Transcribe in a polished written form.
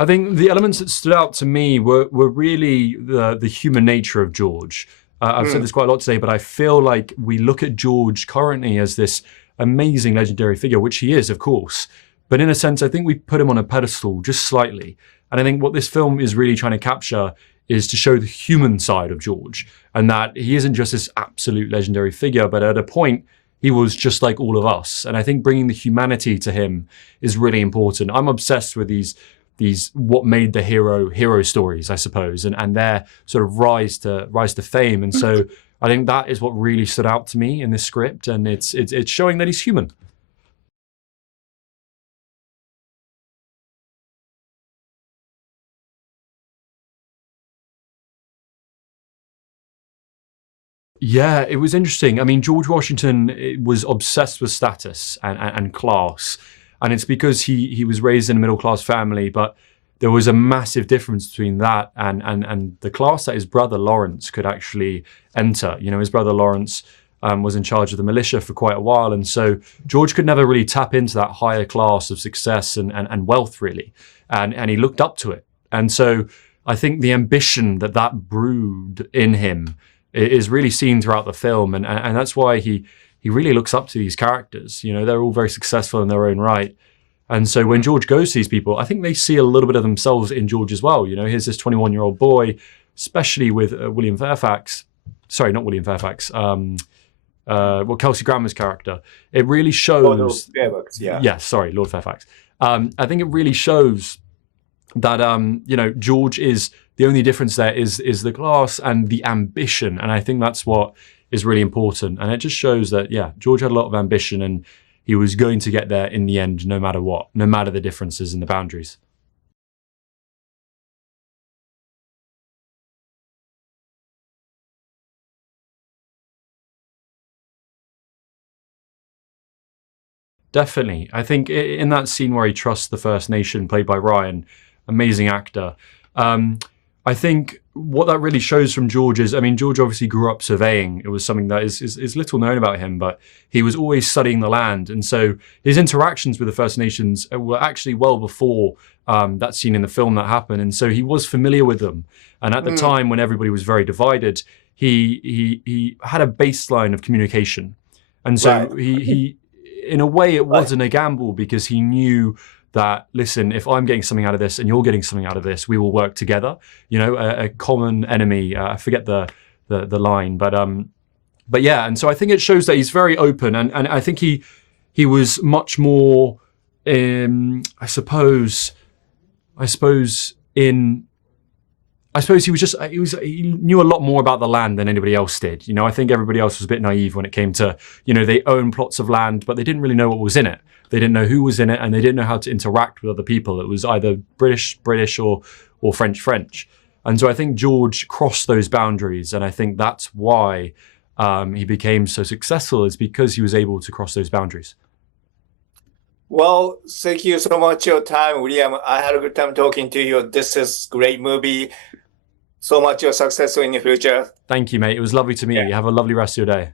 I think the elements that stood out to me were really the human nature of George. I've said this quite a lot today, but I feel like we look at George currently as this amazing legendary figure, which he is, of course. But in a sense, I think we put him on a pedestal just slightly. And I think what this film is really trying to capture is to show the human side of George, and that he isn't just this absolute legendary figure, but at a point, he was just like all of us. And I think bringing the humanity to him is really important. I'm obsessed with these what made the hero stories, I suppose, and their sort of rise to fame. And so I think that is what really stood out to me in this script, and it's showing that he's human. Yeah, it was interesting. I mean, George Washington was obsessed with status and class. And it's because he was raised in a middle-class family, but there was a massive difference between that and the class that his brother Lawrence could actually enter. You know, his brother Lawrence was in charge of the militia for quite a while, and so George could never really tap into that higher class of success and wealth, really. And he looked up to it. And so I think the ambition that brewed in him is really seen throughout the film, and that's why he really looks up to these characters. You know, they're all very successful in their own right. And so when George goes to these people, I think they see a little bit of themselves in George as well. You know, here's this 21-year-old boy, especially with William Fairfax. Sorry, not William Fairfax. Kelsey Grammer's character. It really shows... Lord Fairfax, yeah. Yeah, sorry, Lord Fairfax. I think it really shows that, you know, George is... The only difference there is the class and the ambition. And I think that's what is really important. And it just shows that, yeah, George had a lot of ambition and he was going to get there in the end, no matter what, no matter the differences and the boundaries. Definitely. I think in that scene where he trusts the First Nation, played by Ryan, amazing actor. I think what that really shows from George is, I mean, George obviously grew up surveying. It was something that is little known about him, but he was always studying the land. And so his interactions with the First Nations were actually well before that scene in the film that happened. And so he was familiar with them. And at the time when everybody was very divided, he had a baseline of communication. And so he in a way, it wasn't a gamble, because he knew that, listen, if I'm getting something out of this and you're getting something out of this, we will work together. You know, a common enemy. I forget the line, but yeah. And so I think it shows that he's very open, and I think he was much more, I suppose he knew a lot more about the land than anybody else did. You know, I think everybody else was a bit naive when it came to, you know, they own plots of land, but they didn't really know what was in it. They didn't know who was in it, and they didn't know how to interact with other people. It was either British or French. And so I think George crossed those boundaries, and I think that's why he became so successful, is because he was able to cross those boundaries. Well, thank you so much for your time, William. I had a good time talking to you. This is a great movie. So much your success in the future. Thank you, mate. It was lovely to meet you. Have a lovely rest of your day.